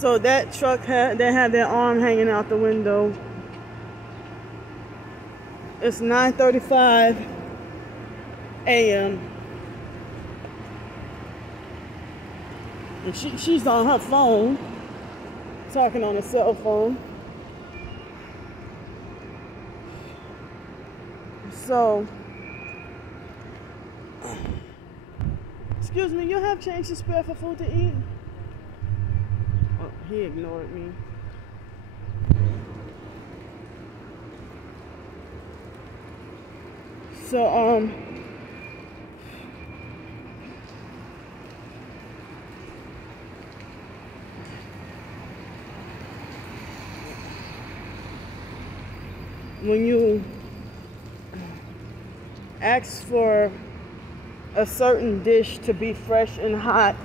So that truck they had their arm hanging out the window. It's 9:35 a.m. and she's on her phone, talking on a cell phone. So, excuse me, you have change to spare for food to eat? Oh, he ignored me. So, when you ask for a certain dish to be fresh and hot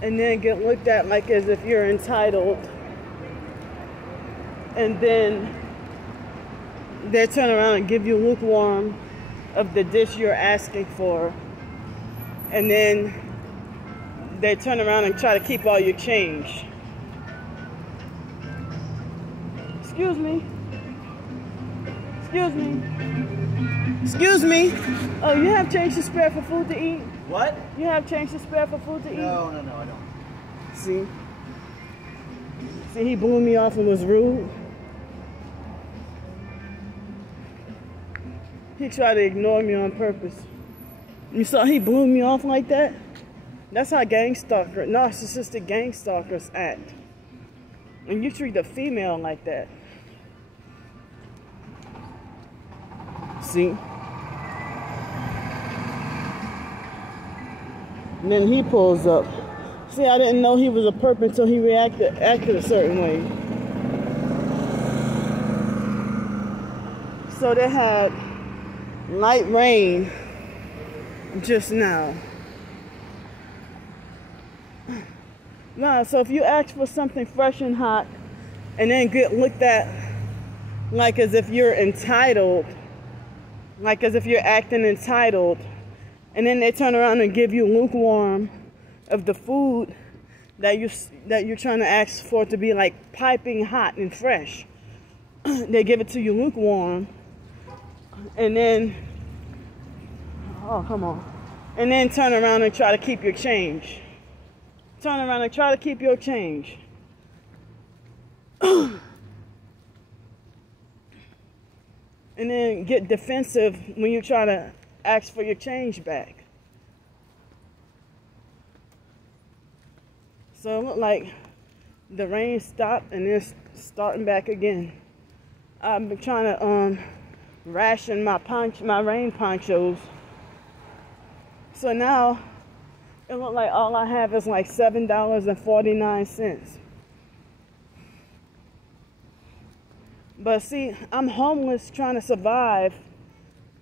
and then get looked at like as if you're entitled, and then they turn around and give you lukewarm of the dish you're asking for, and then they turn around and try to keep all your change. Excuse me. Excuse me. Excuse me. Oh, you have change to spare for food to eat? What? You have change to spare for food to eat? No, I don't. See? See, he blew me off and was rude. He tried to ignore me on purpose. You saw he blew me off like that? That's how narcissistic gang stalkers act. And you treat a female like that. See? And then he pulls up. See, I didn't know he was a perp until he acted a certain way. So they had light rain just now. Now, so if you ask for something fresh and hot and then get looked at like as if you're entitled, like as if you're acting entitled, and then they turn around and give you lukewarm of the food that you're trying to ask for to be like piping hot and fresh. They give it to you lukewarm, and then, oh, come on, and then turn around and try to keep your change. Turn around and try to keep your change. And then get defensive when you try to ask for your change back. So it looked like the rain stopped and it's starting back again. I've been trying to ration my rain ponchos. So now it looked like all I have is like $7.49. But see, I'm homeless trying to survive.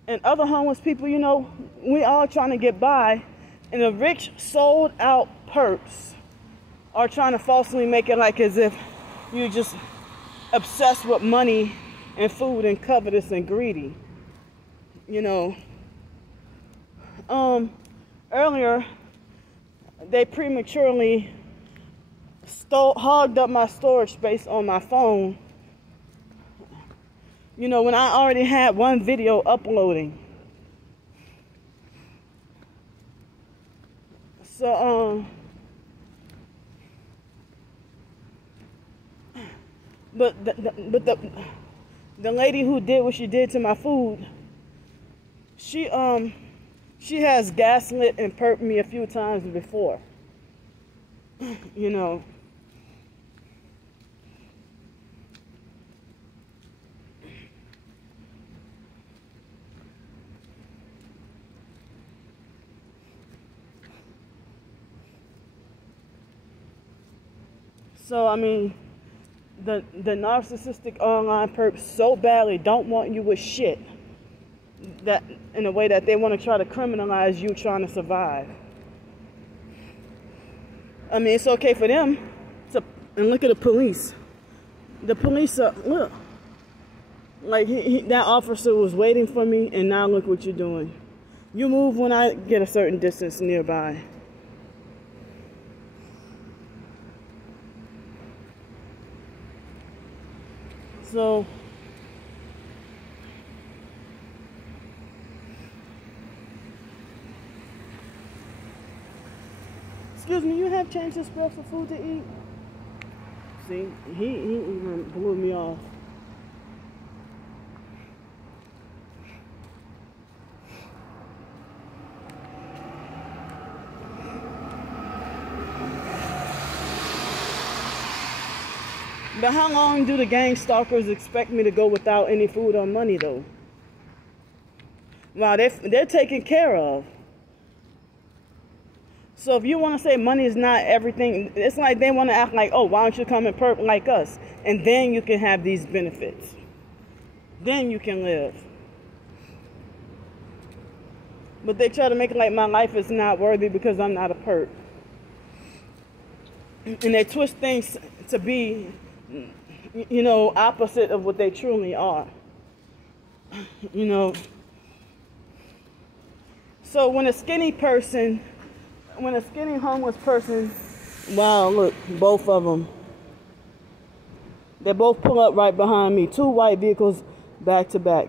And other homeless people, you know, we all trying to get by. And the rich sold out perps are trying to falsely make it like as if you're just obsessed with money and food and covetous and greedy. You know. Earlier, they prematurely hogged up my storage space on my phone. You know, when I already had one video uploading. So, but the lady who did what she did to my food, she has gaslit and perped me a few times before. You know. So, I mean, the narcissistic online perps so badly don't want you with shit that in a way that they want to try to criminalize you trying to survive. I mean, it's okay for them to, and look at the police. The police are, look, like that officer was waiting for me, and now look what you're doing. You move when I get a certain distance nearby. So excuse me, you have changed this bill for food to eat? See, he even blew me off. But how long do the gang stalkers expect me to go without any food or money, though? Wow, they're taken care of. So if you want to say money is not everything, it's like they want to act like, oh, why don't you come and perp like us? And then you can have these benefits. Then you can live. But they try to make it like my life is not worthy because I'm not a perp. And they twist things to be, you know, opposite of what they truly are. You know. So when a skinny homeless person, wow, look, both of them. They both pull up right behind me. 2 white vehicles back to back.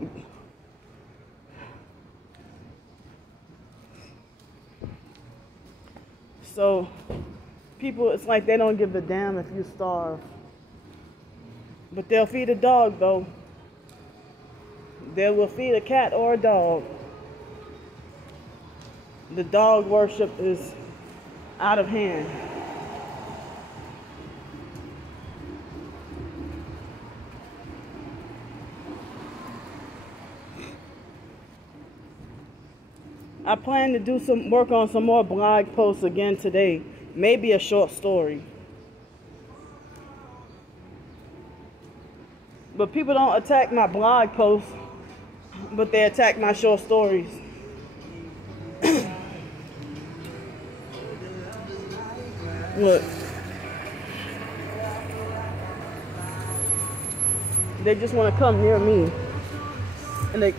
So people, it's like they don't give a damn if you starve. But they'll feed a dog, though. They will feed a cat or a dog. The dog worship is out of hand. I plan to do some work on some more blog posts again today. Maybe a short story. But people don't attack my blog posts, but they attack my short stories. Look. They just want to come near me. And they...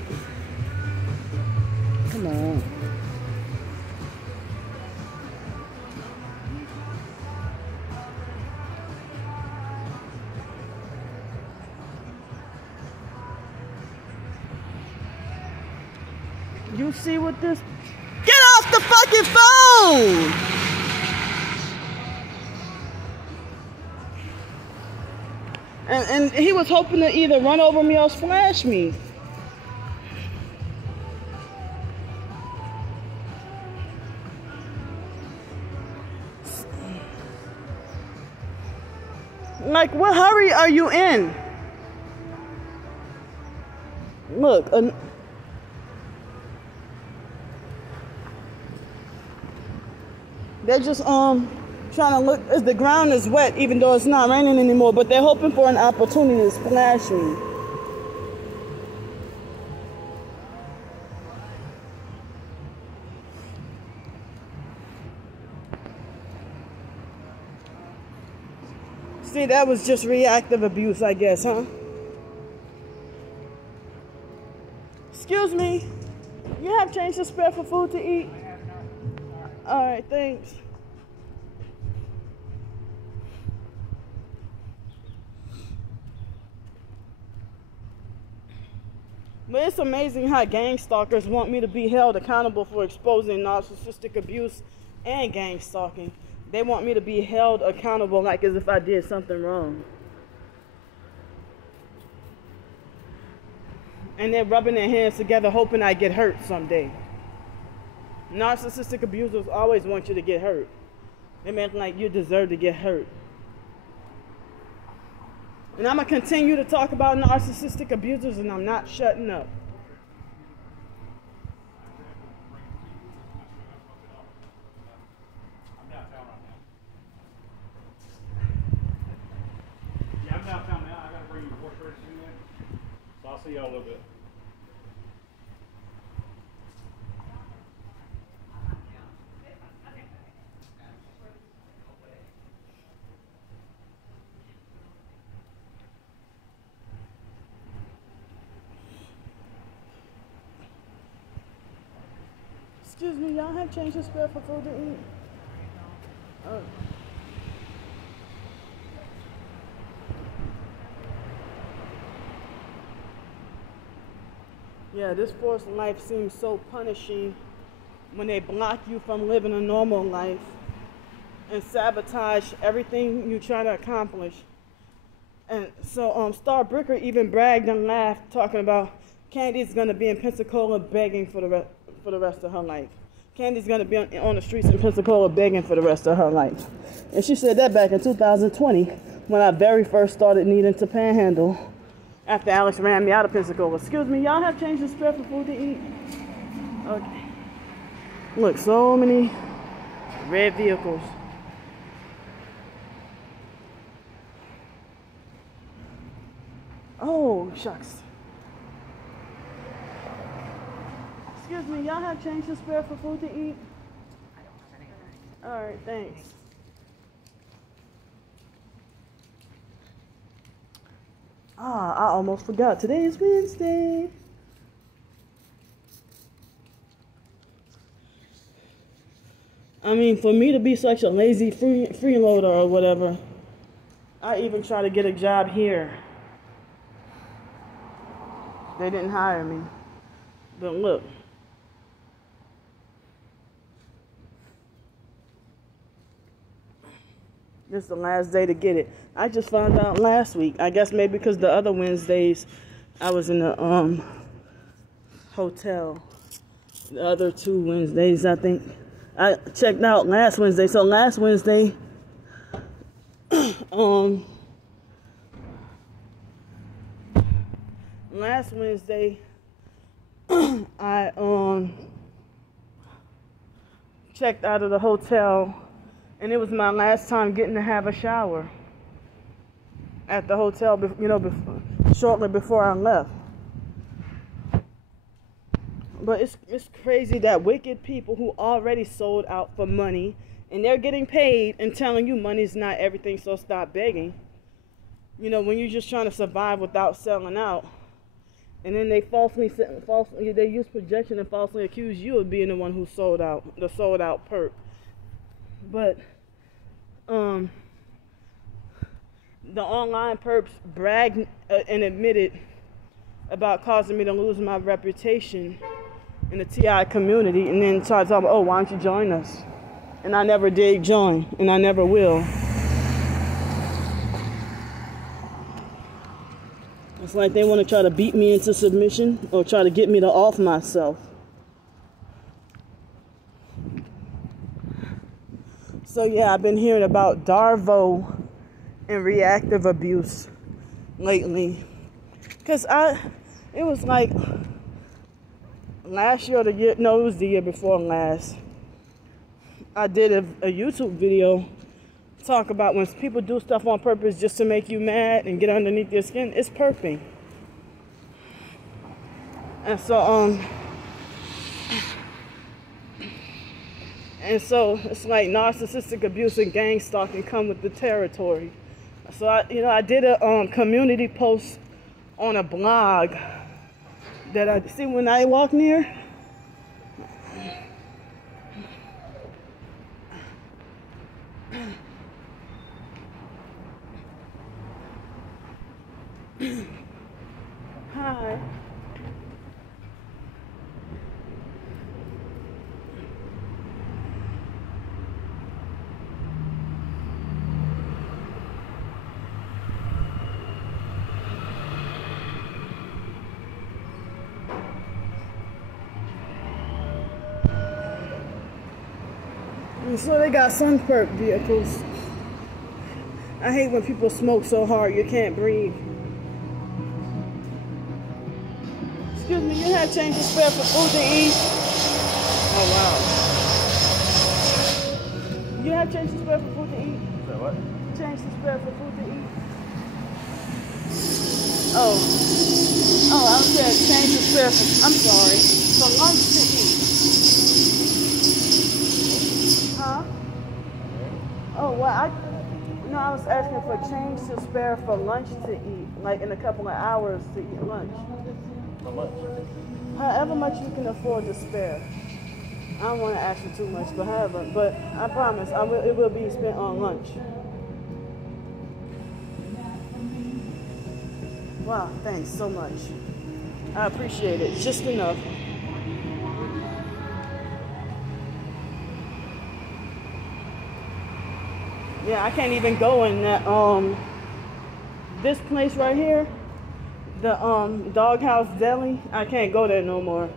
Come on. You see what this... Get off the fucking phone! And he was hoping to either run over me or splash me. Like, what hurry are you in? Look, they're just trying to look as the ground is wet, even though it's not raining anymore, but they're hoping for an opportunity to splash me. See, that was just reactive abuse, I guess, huh? Excuse me, you have changed the spread for food to eat? All right, thanks. But it's amazing how gang stalkers want me to be held accountable for exposing narcissistic abuse and gang stalking. They want me to be held accountable like as if I did something wrong. And they're rubbing their hands together hoping I get hurt someday. Narcissistic abusers always want you to get hurt. They make like you deserve to get hurt. And I'm going to continue to talk about narcissistic abusers, and I'm not shutting up. I'm downtown right now. Yeah, I'm downtown now. I got to bring you horse racing in. So I'll see y'all a little bit. Excuse me, y'all have changed the spread for food to eat? Oh. Yeah, this forced life seems so punishing when they block you from living a normal life and sabotage everything you try to accomplish. And so Star Bricker even bragged and laughed, talking about Candy's gonna be in Pensacola begging for the rest of her life. Candy's gonna be on the streets in Pensacola begging for the rest of her life. And she said that back in 2020 when I very first started needing to panhandle after Alex ran me out of Pensacola. Excuse me, y'all have changed the spread for food to eat? Okay. Look, so many red vehicles. Oh, shucks. Excuse me, y'all have changed the spread for food to eat? I don't have any of that. All right, thanks. Ah, I almost forgot. Today is Wednesday. I mean, for me to be such a lazy freeloader or whatever, I even try to get a job here. They didn't hire me. But look. This is the last day to get it. I just found out last week. I guess maybe because the other Wednesdays I was in the hotel. The other 2 Wednesdays, I think. I checked out last Wednesday. So last Wednesday, I checked out of the hotel, and it was my last time getting to have a shower at the hotel, shortly before I left. But it's crazy that wicked people who already sold out for money, and they're getting paid and telling you money's not everything, so stop begging. You know, when you're just trying to survive without selling out. And then they they use projection and falsely accuse you of being the one who sold out, the sold out perp. But the online perps bragged and admitted about causing me to lose my reputation in the TI community, and then started talking about, oh, why don't you join us? And I never did join, and I never will. It's like they want to try to beat me into submission or try to get me to off myself. So yeah, I've been hearing about Darvo and reactive abuse lately. Because it was like last year or it was the year before last. I did a YouTube video talk about when people do stuff on purpose just to make you mad and get underneath your skin. It's perping. And so it's like narcissistic abuse and gang stalking come with the territory. So I did a community post on a blog that I see when I walk near. Hi. And so they got sun perp vehicles. I hate when people smoke so hard you can't breathe. Excuse me, you have changed the spare for food to eat? Oh, wow. You have changed the spare for food to eat? Say what? Change the spread for food to eat? Oh, I said change the spread for, I'm sorry, for lunch to eat. Huh? Oh, well, I was asking for change to spare for lunch to eat, like in a couple of hours to eat lunch. How much? However much you can afford to spare. I don't want to ask you too much, but I promise it will be spent on lunch. Wow, thanks so much. I appreciate it. Just enough. Yeah, I can't even go in that this place right here, the Doghouse Deli. I can't go there no more.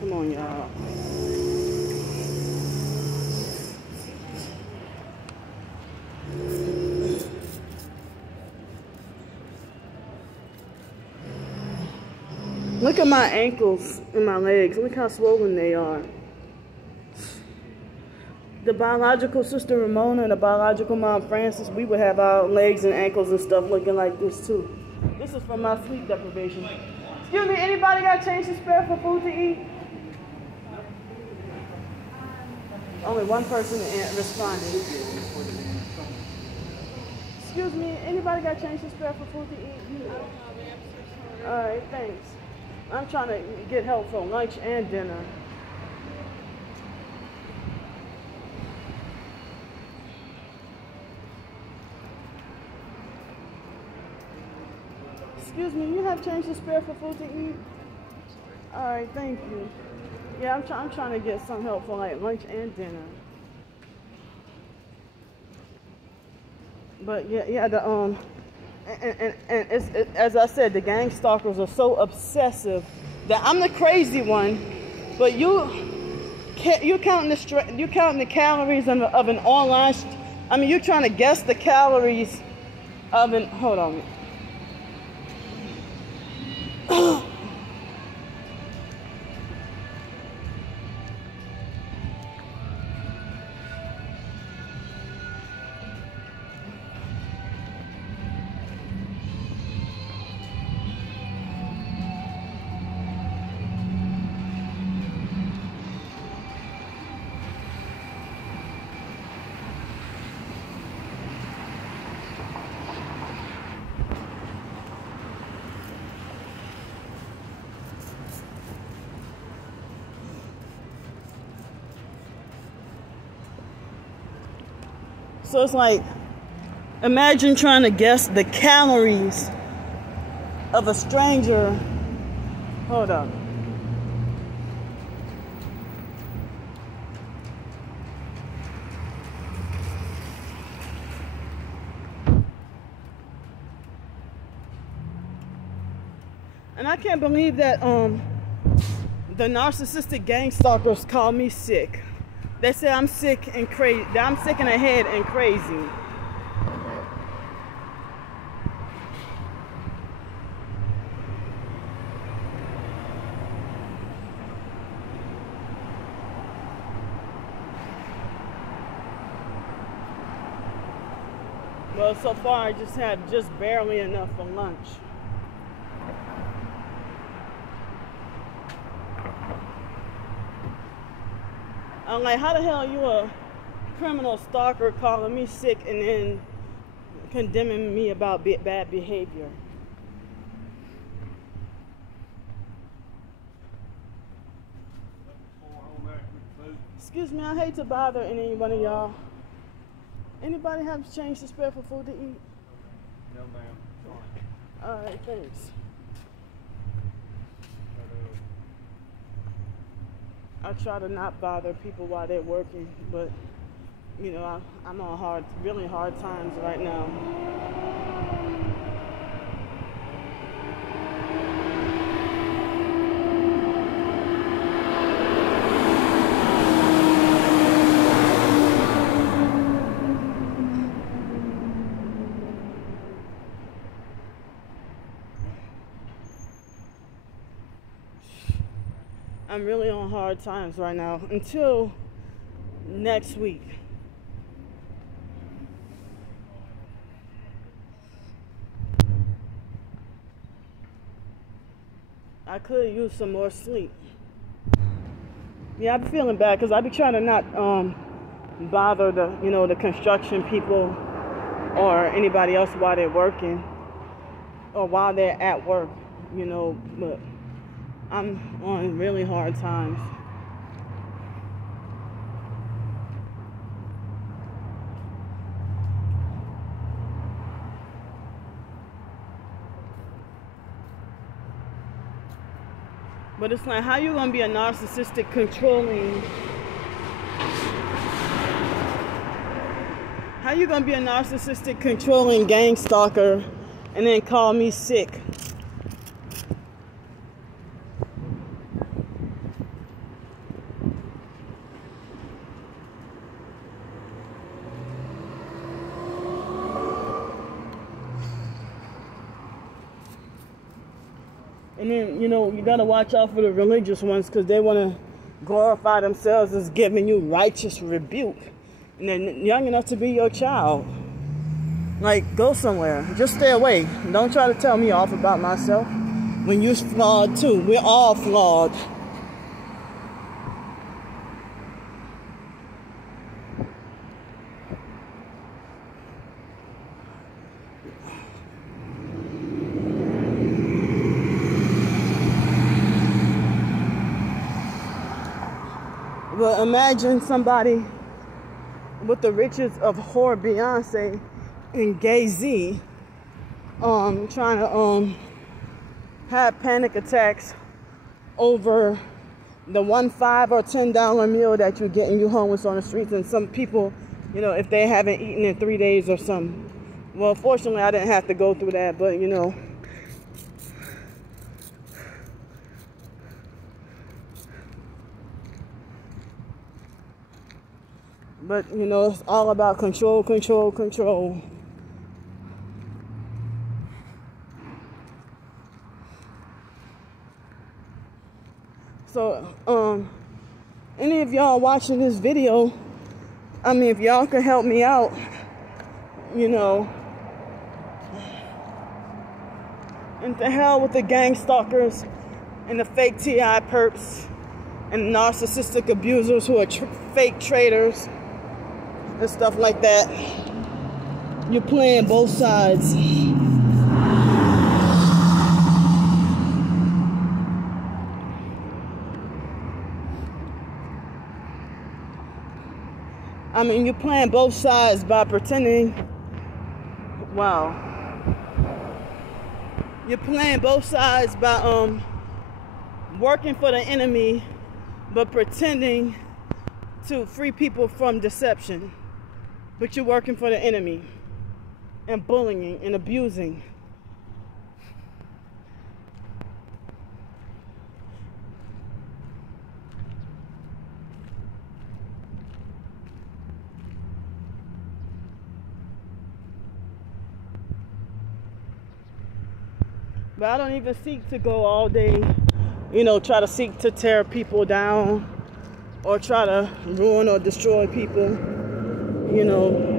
Come on, y'all. Look at my ankles and my legs. Look how swollen they are. The biological sister Ramona and the biological mom Frances, we would have our legs and ankles and stuff looking like this too. This is from my sleep deprivation. Excuse me, anybody got change to spare for food to eat? Only one person responded. Excuse me, anybody got change to spare for food to eat? All right, thanks. I'm trying to get help for lunch and dinner. Excuse me, you have change to spare for food to eat? All right, thank you. Yeah, I'm trying to get some help for like lunch and dinner. But yeah, the and it's as I said, the gang stalkers are so obsessive that I'm the crazy one, but you're counting the calories of an online. I mean, you're trying to guess the calories of an. Hold on. So it's like, imagine trying to guess the calories of a stranger. Hold up. And I can't believe that the narcissistic gang stalkers call me sick. They say I'm sick and crazy. I'm sick in the head and crazy. Well, so far I just had barely enough for lunch. I'm like, how the hell are you a criminal stalker calling me sick and then condemning me about bad behavior? Excuse me, I hate to bother any one of y'all. Anybody have change to spare for food to eat? No, ma'am. All right, thanks. I try to not bother people while they're working, but you know, I'm on really hard times right now. I'm really on hard times right now until next week. I could use some more sleep. Yeah, I be feeling bad because I be trying to not bother the construction people or anybody else while they're working. or while they're at work, you know, but I'm on really hard times. But it's like, how you gonna be a narcissistic, controlling? How you gonna be a narcissistic, controlling gang stalker and then call me sick? And then, you know, you gotta watch out for the religious ones, because they want to glorify themselves as giving you righteous rebuke. And they're young enough to be your child. Like, go somewhere. Just stay away. Don't try to tell me off about myself when you're flawed too. We're all flawed. But imagine somebody with the riches of whore Beyonce and Gay-Z trying to have panic attacks over the $1, $5, or $10 meal that you're getting you homeless on the streets. And some people, you know, if they haven't eaten in 3 days or something. Well, fortunately, I didn't have to go through that, but you know. But, you know, it's all about control, control, control. So, any of y'all watching this video, I mean, if y'all could help me out, you know, and to hell with the gang stalkers and the fake TI perps and narcissistic abusers who are fake traitors and stuff like that. You're playing both sides. I mean, you're playing both sides by pretending, wow. You're playing both sides by working for the enemy, but pretending to free people from deception. But you're working for the enemy and bullying and abusing. But I don't even seek to go all day, you know, try to seek to tear people down or try to ruin or destroy people, you know.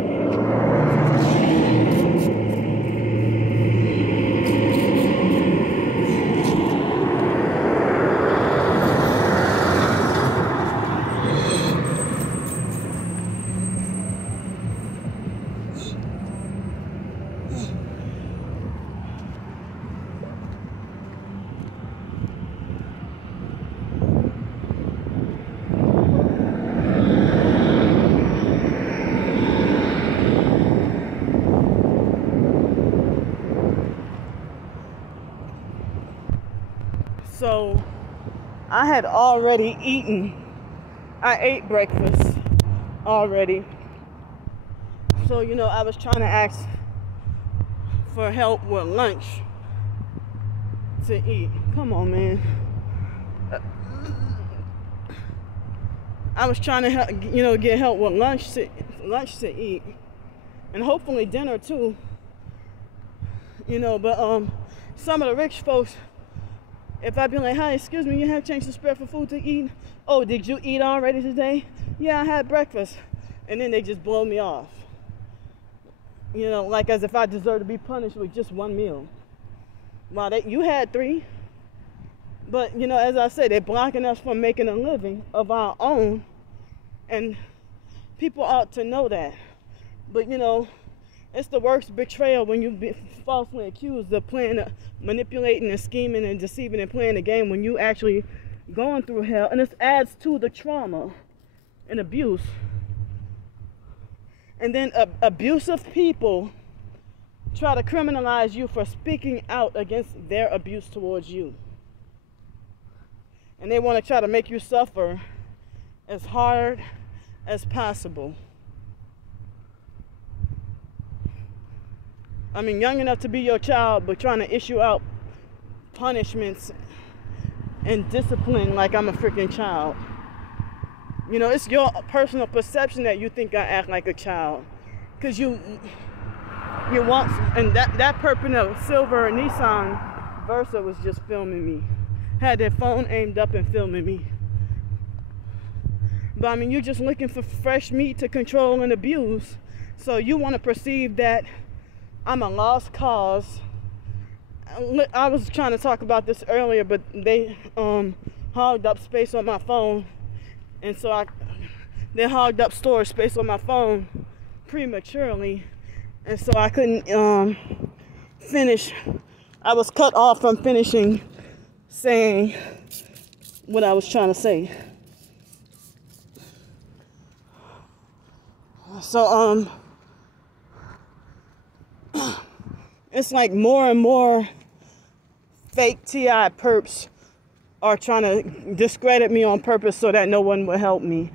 So I had already eaten. I ate breakfast already. So, you know, I was trying to ask for help with lunch to eat. Come on, man. I was trying to help, you know, get help with lunch to eat, and hopefully dinner too. You know, but some of the rich folks, if I be like, hi, excuse me, you have change to spare for food to eat? Oh, did you eat already today? Yeah, I had breakfast. And then they just blow me off. You know, like as if I deserve to be punished with just one meal. Wow, you had 3. But, you know, as I said, they're blocking us from making a living of our own. And people ought to know that. But, you know, It's the worst betrayal when you be falsely accused of manipulating and scheming and deceiving and playing the game when you actually going through hell. And this adds to the trauma and abuse. And then abusive people try to criminalize you for speaking out against their abuse towards you. And they want to try to make you suffer as hard as possible. I mean, young enough to be your child, but trying to issue out punishments and discipline like I'm a freaking child. You know, it's your personal perception that you think I act like a child. Because you want, and that perp in a silver Nissan Versa was just filming me. Had their phone aimed up and filming me. But I mean, you're just looking for fresh meat to control and abuse. So you want to perceive that I'm a lost cause. I was trying to talk about this earlier, but they hogged up space on my phone. And so they hogged up storage space on my phone prematurely. And so I couldn't finish. I was cut off from finishing saying what I was trying to say. So it's like more and more fake TI perps are trying to discredit me on purpose so that no one will help me.